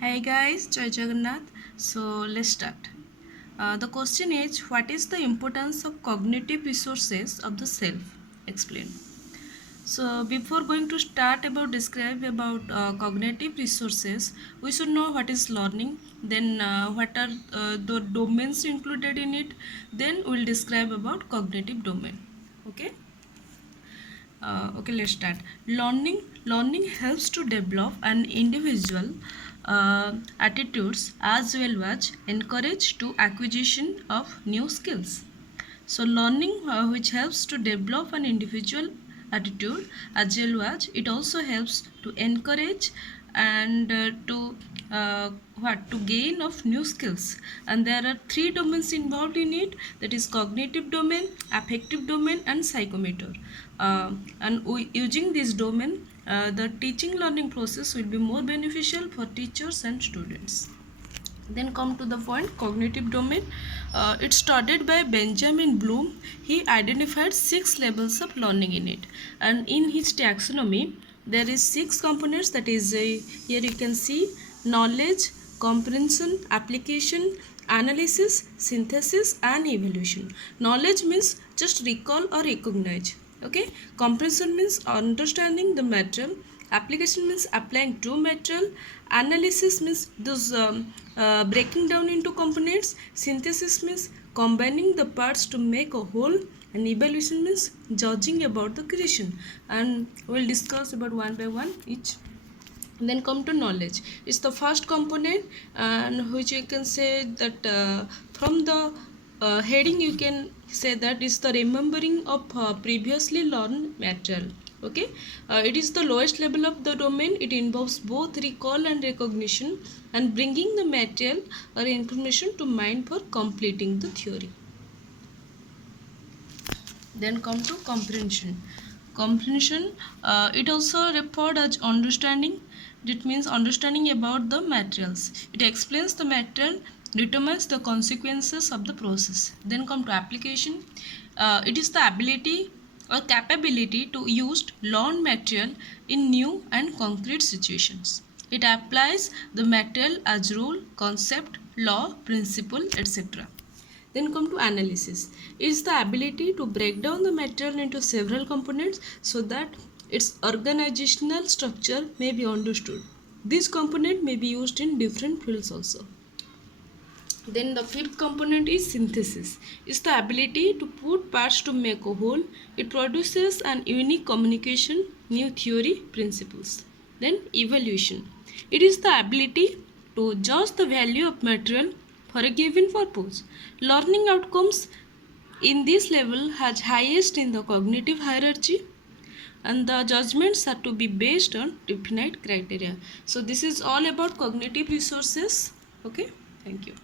Hi guys, Jai Jagannath. So let's start. The question is, what is the importance of cognitive resources of the self? Explain. So before going to start about describe about cognitive resources, we should know what is learning, then what are the domains included in it, then we'll describe about cognitive domain. Okay. Okay, let's start. Learning helps to develop an individual attitudes as well as encourage to acquisition of new skills. So learning which helps to develop an individual attitude as well as it also helps to encourage and to gain of new skills, and there are three domains involved in it, that is cognitive domain, affective domain and psychomotor. Using this domain, the teaching learning process will be more beneficial for teachers and students. Then come to the point cognitive domain. It's studied by Benjamin Bloom. He identified 6 levels of learning in it, and in his taxonomy there is 6 components, that is here you can see knowledge, comprehension, application, analysis, synthesis and evaluation. Knowledge means just recall or recognize. Okay, comprehension means understanding the material, application means applying to material, analysis means those breaking down into components, synthesis means combining the parts to make a whole, and evaluation means judging about the creation. And we'll discuss about one by one each. Then come to knowledge. It's the first component, and which you can say that from the heading you can say that is the remembering of previously learned material. Okay, it is the lowest level of the domain. It involves both recall and recognition and bringing the material or information to mind for completing the theory. Then come to comprehension. Comprehension, it also referred as understanding. It means understanding about the materials. It explains the material, determines the consequences of the process. Then come to application. It is the ability or capability to use learned material in new and concrete situations. It applies the material as rule, concept, law, principle, etc. Then come to analysis. It's the ability to break down the material into several components so that its organizational structure may be understood. This component may be used in different fields also. Then the fifth component is synthesis. It's the ability to put parts to make a whole. It produces an unique communication, new theory, principles. Then evaluation. It is the ability to judge the value of material for a given purpose. Learning outcomes in this level has highest in the cognitive hierarchy, and the judgments are to be based on definite criteria. So this is all about cognitive resources. Okay, thank you.